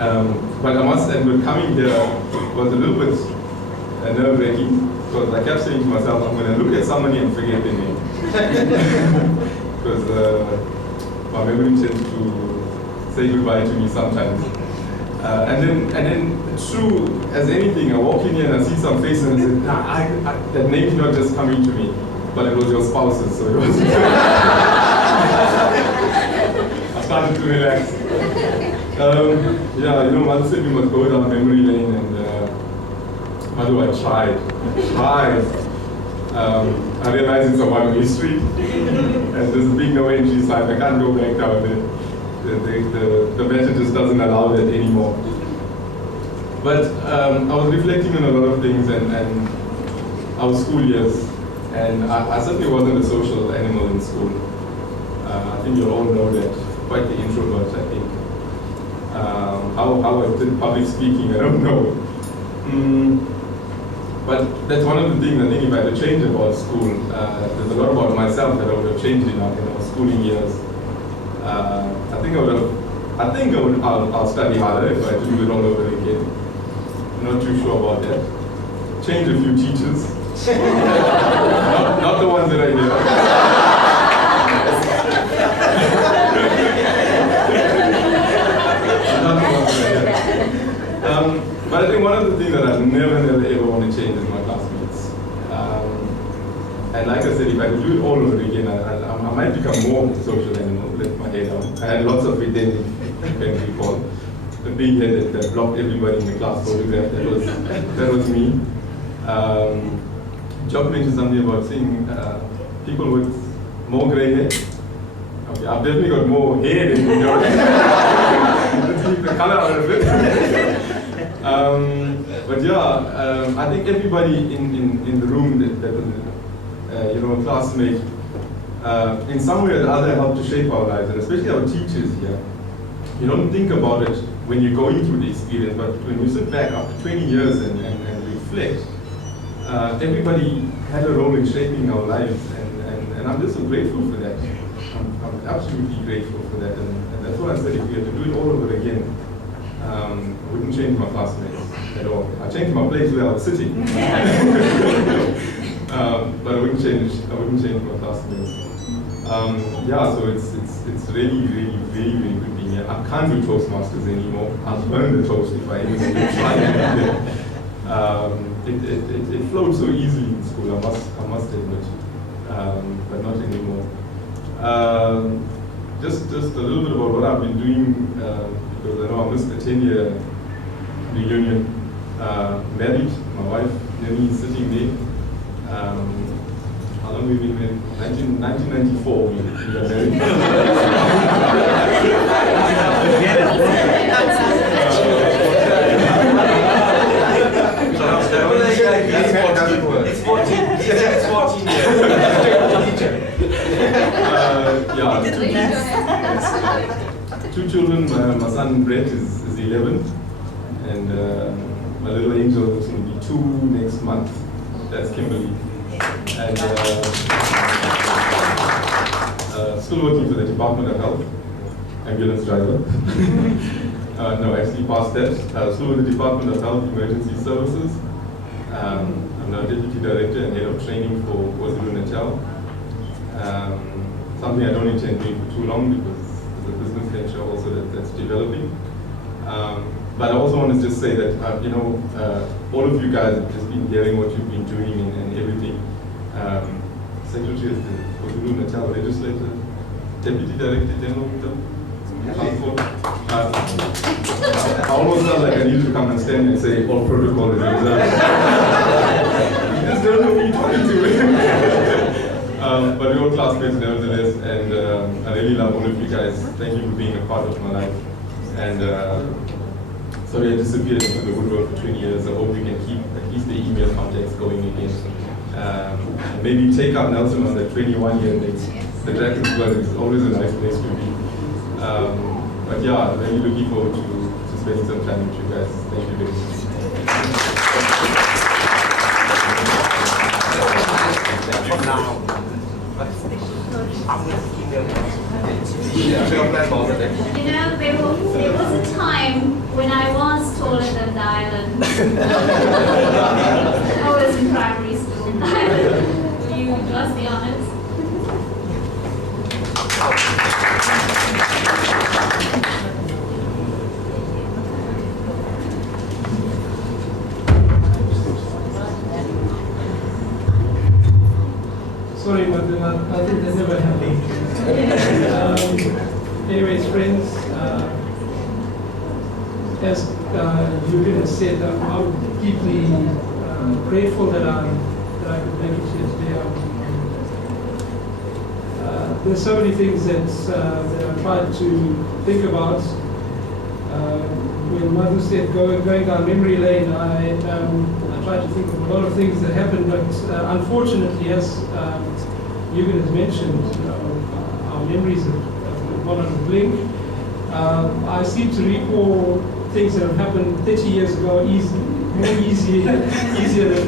But I must admit, coming here was a little bit nerve-wracking, because I kept saying to myself, I'm going to look at somebody and forget their name. Because my memory tends to say goodbye to me sometimes. And then, true as anything, I walk in here and I see some faces and I say, nah, that name's not just coming to me, but it was your spouse's, so it was. I started to relax. Yeah, Mother said we must go down memory lane, and Mother, I tried. I realized it's a one-way street, and there's a big no entry sign. I can't go back down there. The method just doesn't allow that anymore. But I was reflecting on a lot of things and our school years, and I certainly wasn't a social animal in school. I think you all know that. Quite the introvert, I think. How I did public speaking, I don't know. But that's one of the things I think if I had to change about school, there's a lot about myself that I would have changed in our schooling years. I'll study harder if I had to do it all over again. I'm not too sure about that. Change a few teachers. not the ones that I knew. But I think one of the things that I never ever want to change is my classmates. And like I said, if I could do it all over again, I might become more social animal, let my head down. I had lots of identity, when we call the big head that blocked everybody in the class photograph. That was me. Job mentioned something about seeing people with more grey hair. Okay, I've definitely got more hair than you. Let's keep the color out of it. But yeah, I think everybody in the room that was, a classmate, in some way or the other helped to shape our lives, and especially our teachers here. You don't think about it when you're going through the experience, but when you sit back after 20 years and reflect, everybody had a role in shaping our lives, and I'm just so grateful for that. I'm absolutely grateful for that, and that's what I said, if we had to do it all over again, I wouldn't change my classmates at all. I changed my place where I was sitting, but I wouldn't change my classmates. So it's really, really, very, very good being here. I can't do Toastmasters anymore. I'll learn the toast if I even try to do it. It flowed so easily in school, I must admit, but not anymore. Just a little bit about what I've been doing, because I know I missed the 10-year reunion. Married, my wife, Nemi, is sitting there. How long have we been married? 1994 we got married. It's 14 years. Two children, my son Brett is 11, and my little angel is going to be 2 next month. That's Kimberly. And still working for the Department of Health, ambulance driver. No, actually past that. Still with the Department of Health Emergency Services. I'm now Deputy Director and Head of Training for KwaZulu-Natal. Something I don't intend doing for too long because there's a business venture also that's developing. But I also want to just say that, all of you guys have just been hearing what you've been doing and everything. Secretary of the KwaZulu-Natal Legislature, Deputy Director General Transport. I almost felt like I needed to come and stand and say all protocol is observed. You just don't know who you're talking to. But we're all classmates nevertheless, and I really love all of you guys. Thank you for being a part of my life. And sorry I disappeared into the woodwork for 20 years. I hope we can keep at least the email contacts going again. Maybe take up Nelson on the 21-year dates. The Drakensberg is always a nice place to be. But yeah, I'm really looking forward to spending some time with you guys. Thank you very much. There was a time when I was taller than the island. I was in primary school. You must be honest. Sorry, but I think that never happened. Anyways, friends, as Julian has said, I'm deeply grateful that I could make it here today. There's so many things that I tried to think about. When Madhu said going down memory lane, I tried to think of a lot of things that happened, but unfortunately, as Jürgen has mentioned, our memories have gone on a blink. I seem to recall things that have happened 30 years ago easier than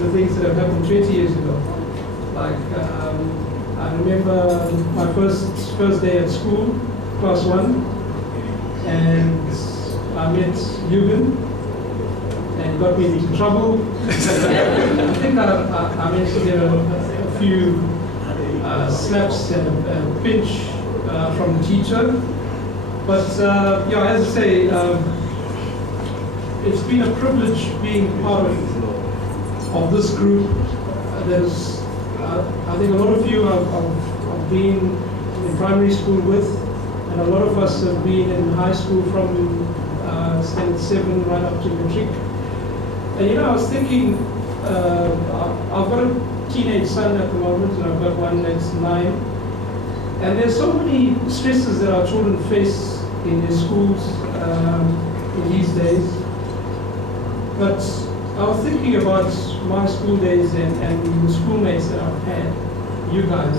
the things that have happened 20 years ago. Like, I remember my first day at school, class 1, and I met Jürgen, and got me into trouble. I think I mentioned there were a few slaps and a pinch from the teacher. But yeah, as I say, it's been a privilege being part of this group. There's, I think a lot of you I've been in primary school with, and a lot of us have been in high school from standard 7 right up to matric. And I was thinking, I've got a teenage son at the moment, and I've got one that's 9. And there's so many stresses that our children face in their schools in these days. But I was thinking about my school days and the schoolmates that I've had, you guys.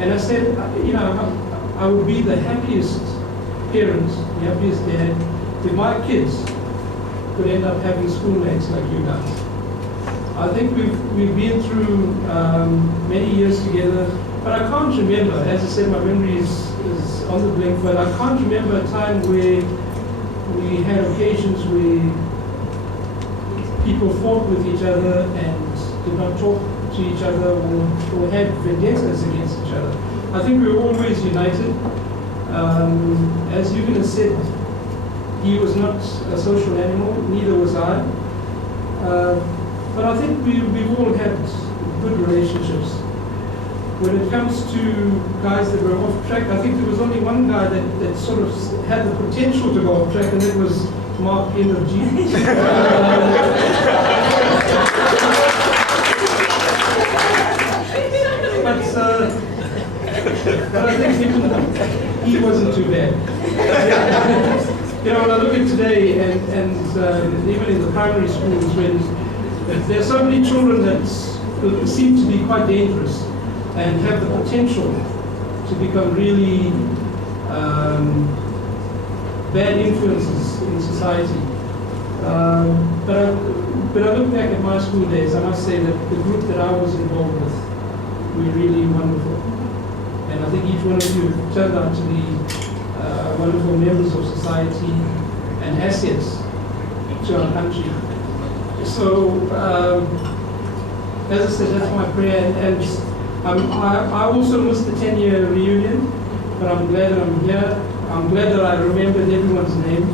And I said, I would be the happiest parent, the happiest dad, if my kids could end up having schoolmates like you guys. I think we've been through many years together, but I can't remember, as I said, my memory is on the blink, but I can't remember a time where we had occasions where people fought with each other and did not talk to each other or had vendettas against each other. I think we were always united. As Jürgen has said, he was not a social animal, neither was I. But I think we've all had good relationships. When it comes to guys that were off track, I think there was only one guy that sort of had the potential to go off track, and that was Mark Energy. But I think he wasn't too bad. When I look at today, and even in the primary schools, when there are so many children that seem to be quite dangerous and have the potential to become really bad influences in society. But I look back at my school days, I must say that the group that I was involved with were really wonderful. And I think each one of you turned out to be wonderful members of society and assets to our country. So, as I said, that's my prayer. And I also missed the 10-year reunion, but I'm glad that I'm here. I'm glad that I remembered everyone's name.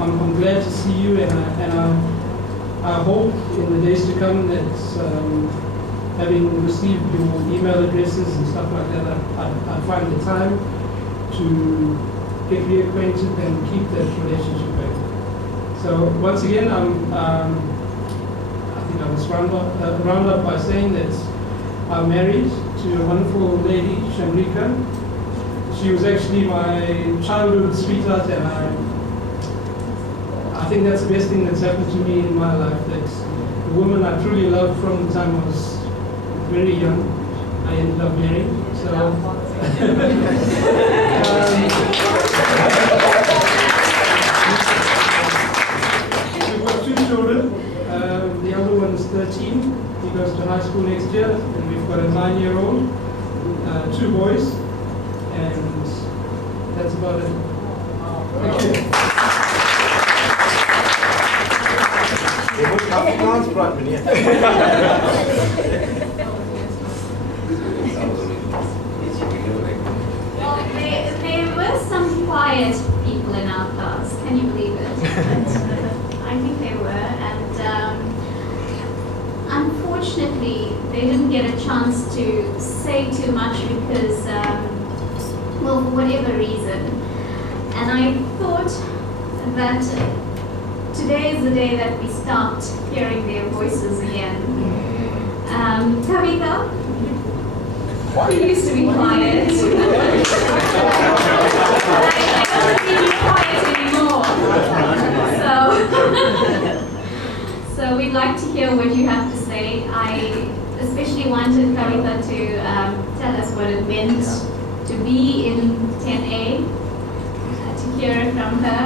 I'm glad to see you, and I hope in the days to come that having received your email addresses and stuff like that, I find the time to get reacquainted and keep that relationship going. So once again, I think I must round up by saying that I'm married to a wonderful lady, Shamrika. She was actually my childhood sweetheart, and I think that's the best thing that's happened to me in my life. That the woman I truly loved from the time I was very young, I ended up marrying. So we've got 2 children. The other one is 13. He goes to high school next year, and we've got a 9-year-old, 2 boys, and that's about it. Thank you. Well, there were some quiet people in our class. Can you believe it? I think they were, and unfortunately, they didn't get a chance to say too much because, well, for whatever reason. And I thought that today is the day that we start hearing their voices again. Kavita, you used to be quiet. I don't see you quiet anymore. So we'd like to hear what you have to say. I especially wanted Kavita to tell us what it meant to be in 10A, to hear it from her,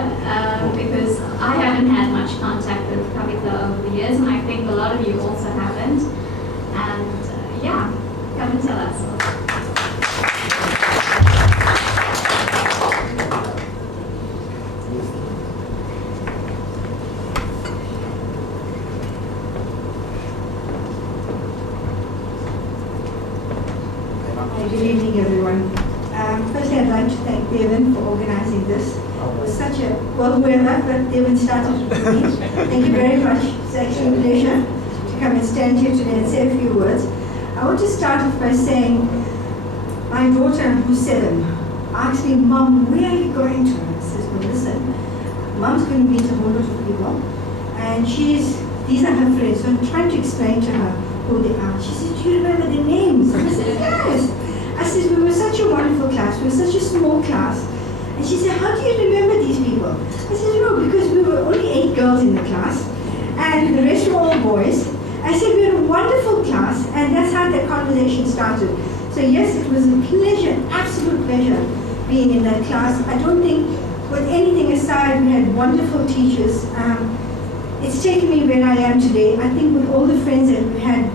because I haven't had much contact with Kavita over the years, and I think a lot of you also haven't. And yeah, come and tell us. Good evening, everyone. Firstly, I'd like to thank Devin for organizing this. It was such a, well, whoever, but Devin started with me. Thank you very much. It's actually a pleasure to come and stand here today and say a few words. I want to start off by saying, my daughter, who's 7, asked me, Mom, where are you going to? I says, well, listen, Mom's going to meet a whole lot of people, and these are her friends, so I'm trying to explain to her who they are. She said, do you remember their names? I said, yes. I said, we were such a wonderful class, we were such a small class. And she said, how do you remember these people? I said, because we were only 8 girls in the class, and the rest were all boys. I said, we had a wonderful class, and that's how the conversation started. So yes, it was a pleasure, absolute pleasure, being in that class. I don't think, with anything aside, we had wonderful teachers. It's taken me where I am today. I think with all the friends that we had,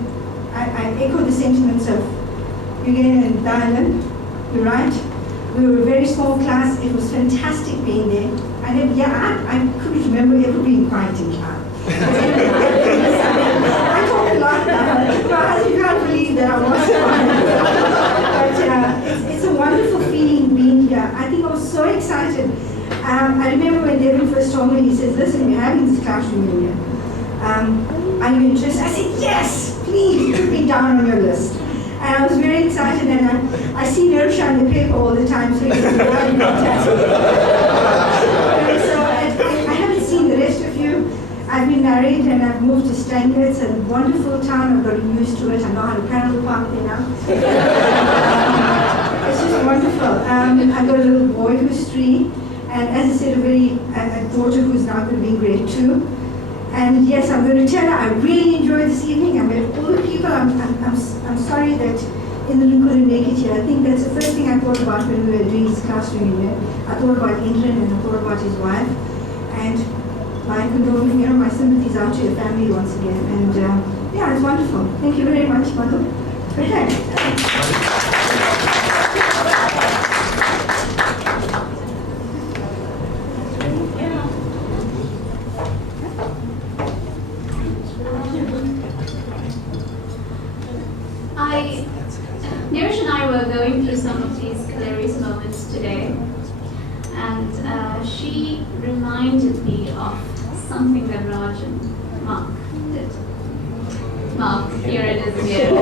I echo the sentiments of Eugene and Dylan. You're right. We were a very small class. It was fantastic being there. I couldn't remember ever being quiet in class. I talk a lot now, but you can't believe that I was quiet. But it's a wonderful feeling being here. I think I was so excited. I remember when Devin first told me, he says, listen, we're having this class reunion. Are you interested? I said, yes, please put me down on your list. And I was very excited, and I see Nirusha in the paper all the time, so it's very fantastic. So I haven't seen the rest of you. I've been married and I've moved to Stanger. It's a wonderful town. I've gotten used to it. I know how to parallel park there now. It's just wonderful. I've got a little boy who's 3, and as I said, a daughter who's now going to be in grade 2. And yes, I'm going to tell her I really enjoyed this evening. I met all the people. I'm sorry that Indran couldn't make it here. I think that's the first thing I thought about when we were doing this class reunion. I thought about Indran and I thought about his wife. And my sympathies out to your family once again. And yeah, it's wonderful. Thank you very much, Madhu. Okay. Niraj and I were going through some of these hilarious moments today, and she reminded me of something that Raj and Mark did. Mark, here it is again.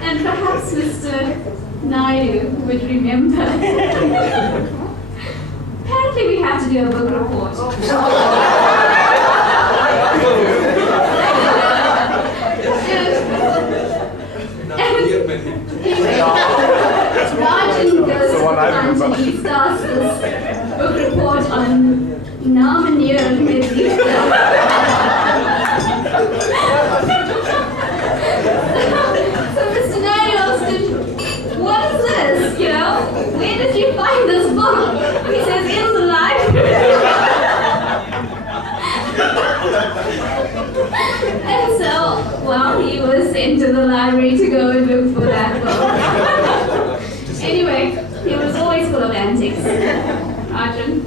And perhaps Mr. Naidu would remember. Apparently we have to do a book report. He starts this book report on Namanir So Mr. Naidu asked him, what is this? Where did you find this book? He says, in the library. And so, well, he was sent to the library to go and look for that book. Anyway, He was always full of antics. Arjun.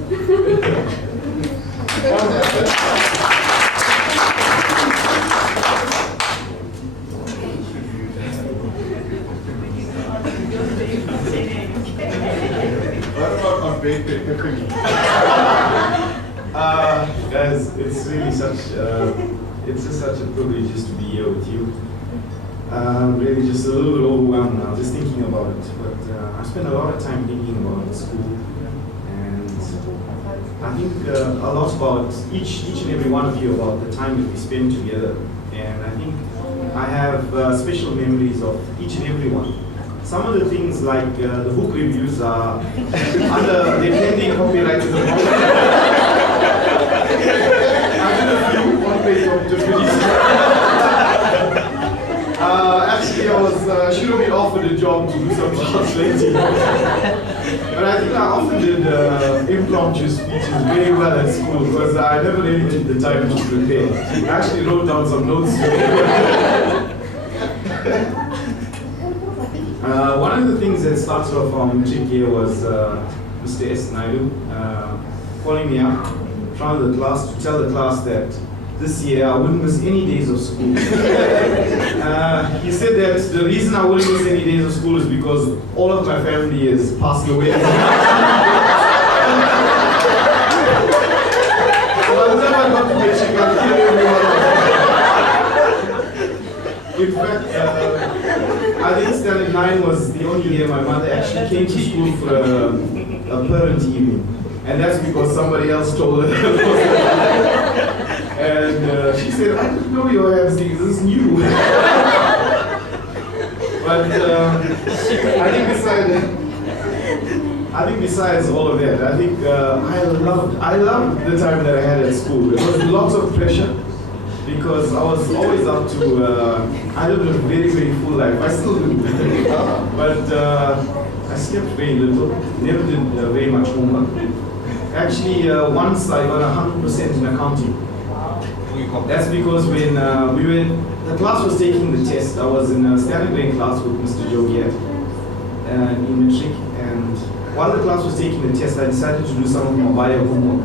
What about on baked epiphany? Guys, it's really it's just such a privilege just to be here with you. Really just a little bit overwhelmed now, just thinking about it. But I spent a lot of time thinking about school, and I think a lot about each and every one of you, about the time that we spend together. And I think I have special memories of each and every one. Some of the things like the book reviews are under the pending copyright at the moment. I did a few one-page opportunities. Actually, I should have been offered a job to do some translating. But I think I often did impromptu speeches very well at school because I never really took the time to prepare. I actually wrote down some notes. One of the things that starts off on matric year was Mr. S. Naidu calling me up in front of the class to tell the class that this year I wouldn't miss any days of school. He said that the reason I wouldn't miss any days of school is because all of my family is passing away. So by the time I got to matric, I killed everyone. In fact, I think standard 9 was the only year my mother actually came to school for a parent evening. And that's because somebody else told her. And she said, I didn't know you were having things, this is new. But I think besides all of that, I think I loved the time that I had at school. There was lots of pressure, because I was always up to, I lived a very, very full life. I still do. But I slept very little, never did very much homework. Actually, once I got 100% in accounting. That's because when the class was taking the test, I was in a standard grade class with Mr. Jogiat in matric, and while the class was taking the test, I decided to do some of my bio homework.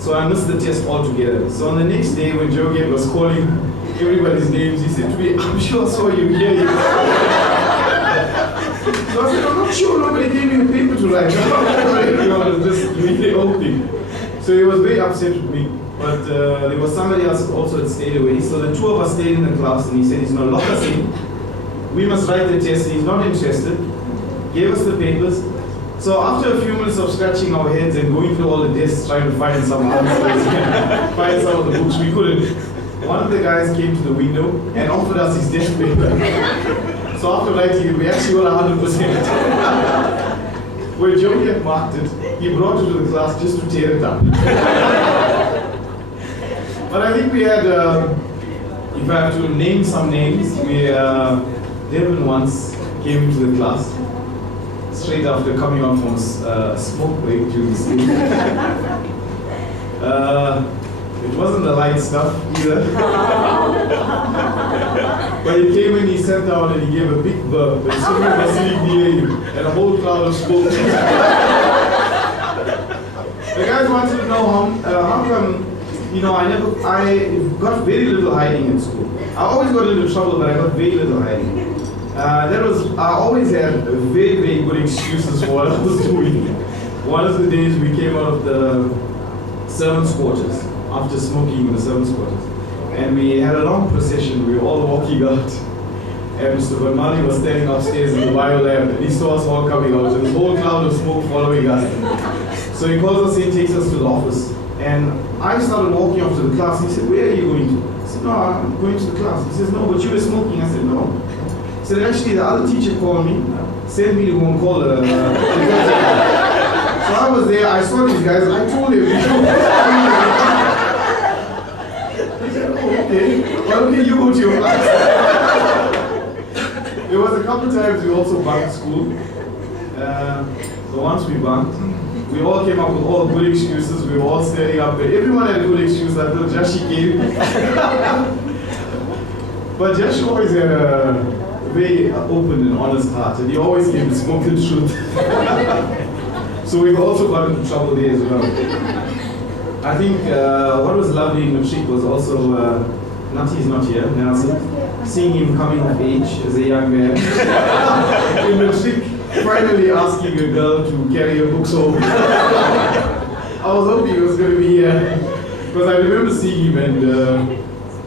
So I missed the test altogether. So on the next day, when Jogiat was calling everybody's names, he said to me, I'm sure I saw you here. So I said, I'm not sure, nobody gave me a paper to write. I was just doing the whole thing. So he was very upset with me. But there was somebody else also that stayed away. So the two of us stayed in the class, and he said he's going to lock us in. We must write the test. He's not interested. Gave us the papers. So after a few minutes of scratching our heads and going through all the desks trying to find some answers, find some of the books, we couldn't. One of the guys came to the window and offered us his desk paper. So after writing it, we actually got 100%. When Joey had marked it, he brought it to the class just to tear it up. But I think we had, if I have to name some names, Devin once came into the class straight after coming out from smoke break during the school. It wasn't the light stuff either. But he came and he sat down and he gave a big burp, and someone was sitting near him, and a whole crowd of smoke. The guys wanted to know how come, I got very little hiding in school. I always got into trouble, but I got very little hiding. I always had very, very good excuses for what I was doing. One of the days we came out of the servants' quarters, after smoking in the servants' quarters. And we had a long procession, we were all walking out. And Mr. Vermali was standing upstairs in the bio lab, and he saw us all coming out, and the whole cloud of smoke following us. So he calls us in, takes us to the office. And I started walking up to the class. He said, where are you going to? I said, no, I'm going to the class. He says, no, but you were smoking. I said, no. He said, actually, the other teacher called me, sent me to go and call the So I was there, I saw these guys, I told him. He said, oh, okay, why don't you go to your class? There was a couple of times we also bunked school. So once we bunked, we all came up with all good excuses. We were all standing up there. Everyone had a good excuse until Jashi came. But Jashi always had a very open and honest heart, and he always gave the spoken truth. So we also got into trouble there as well. I think what was lovely in Matric was also, Nati is not here, Nelson, seeing him coming of age as a young man. In Matric, finally asking a girl to carry her books home. I was hoping he was going to be here, because I remember seeing him and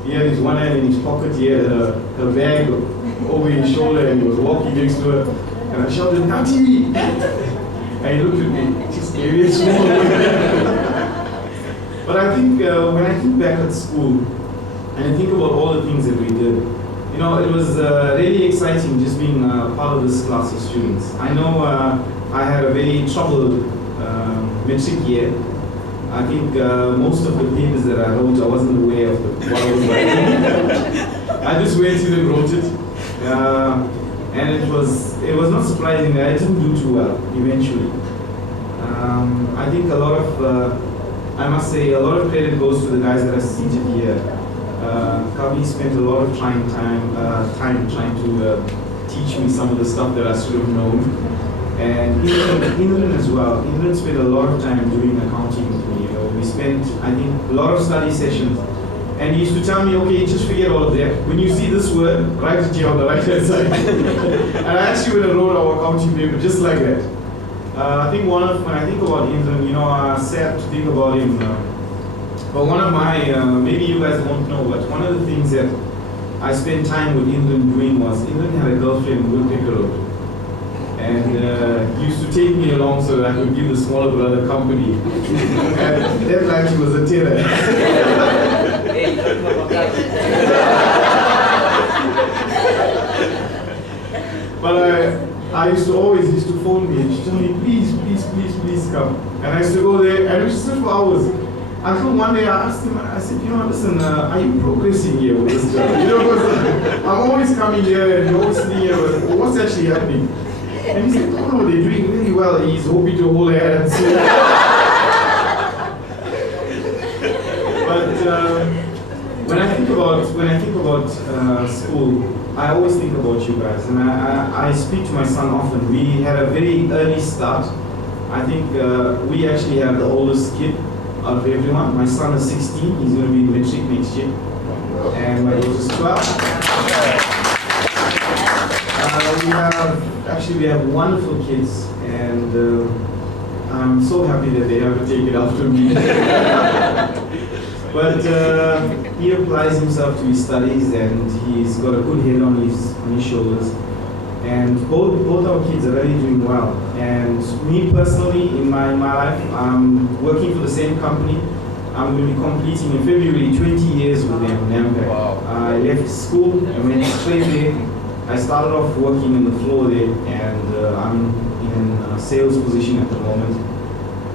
he had his one hand in his pocket, he had a bag over his shoulder and he was walking next to her. And I shouted, Nati! And he looked at me, just gave me a small look. But I think when I think back at school, and I think about all the things that we did, you know, it was really exciting just being part of this class of students. I know I had a very troubled matric year. I think most of the papers that I wrote, I wasn't aware of what I was writing. I just went in and wrote it. And it was not surprising that I didn't do too well eventually. I think a lot of, I must say, a lot of credit goes to the guys that are seated here. Kavi spent a lot of time trying to teach me some of the stuff that I should have known. And Indran as well. Indran spent a lot of time doing accounting with me. You know, we spent, I think, a lot of study sessions. And he used to tell me, okay, just forget all of that. When you see this word, write it here on the right hand side. And I actually went and wrote our accounting paper just like that. I think when I think about Indran, you know, I'm sad to think about him. But one of my, maybe you guys won't know, but one of the things that I spent time with Indran doing was, Indran had a girlfriend in Woodpecker Road. And he used to take me along so that I could give the smaller brother company. And that like he was a terror. But I used to phone me and she told me, please come. And I used to go there and we stood for hours. Until one day I asked him, I said, you know, listen, are you progressing here with this job? You know, because I'm always coming here and you're always sitting here, but what's actually happening? And he said, oh no, they're doing really well. He's hoping to hold hands. But when I think about school, I always think about you guys, and I speak to my son often. We had a very early start. I think we actually have the oldest kid out of everyone. My son is 16. He's going to be in matric next year, and my daughter is 12. We have wonderful kids, and I'm so happy that they have to take it after me. But he applies himself to his studies, and he's got a good head on his shoulders. And both our kids are really doing well. And me personally, in my life, I'm working for the same company. I'm going to be completing in February 20 years with them, Nampak. Wow. I left school and went straight there. I started off working in the floor there, and I'm in a sales position at the moment.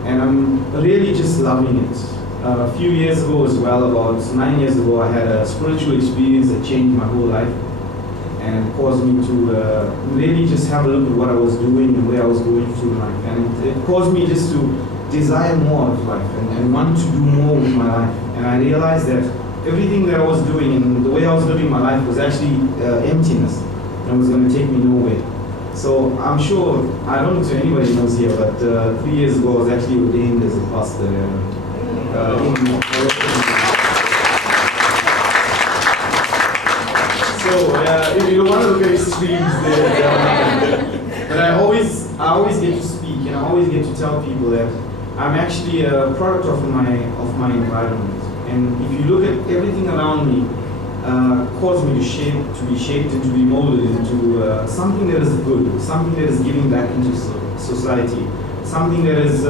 And I'm really just loving it. A few years ago as well, about 9 years ago, I had a spiritual experience that changed my whole life and caused me to really just have a look at what I was doing and where I was going through life. And it caused me just to desire more of life and want to do more with my life. And I realized that everything that I was doing and the way I was living my life was actually emptiness. And was going to take me nowhere. So I'm sure, I don't know if anybody knows here, but 3 years ago I was actually ordained as a pastor. So if you don't want to look at extremes there, but I always get to speak and I always get to tell people that I'm actually a product of my environment. And if you look at everything around me, caused me to be shaped and to be molded into something that is good, something that is giving back into society, something that is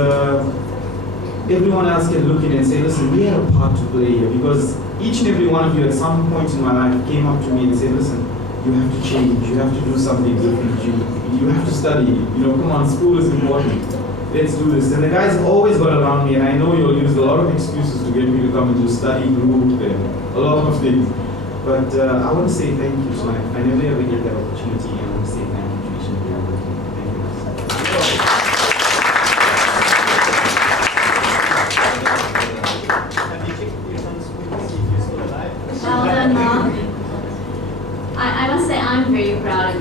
everyone else can look at and say, listen, we have a part to play here, because each and every one of you at some point in my life came up to me and said, listen, you have to change, you have to do something different, you have to study, you know, come on, school is important, let's do this. And the guys always got around me, and I know you'll use a lot of excuses to get me to come into study group and a lot of things. But I want to say thank you tonight. I never ever get that opportunity, and I want to say thank you to each and every one of you. Well done, Mom. I must say I'm very proud of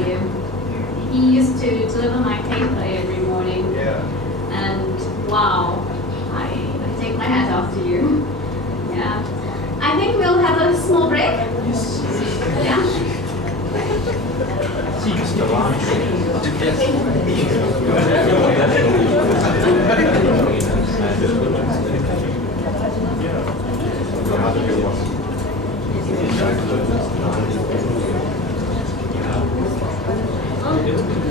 Rick? Yeah?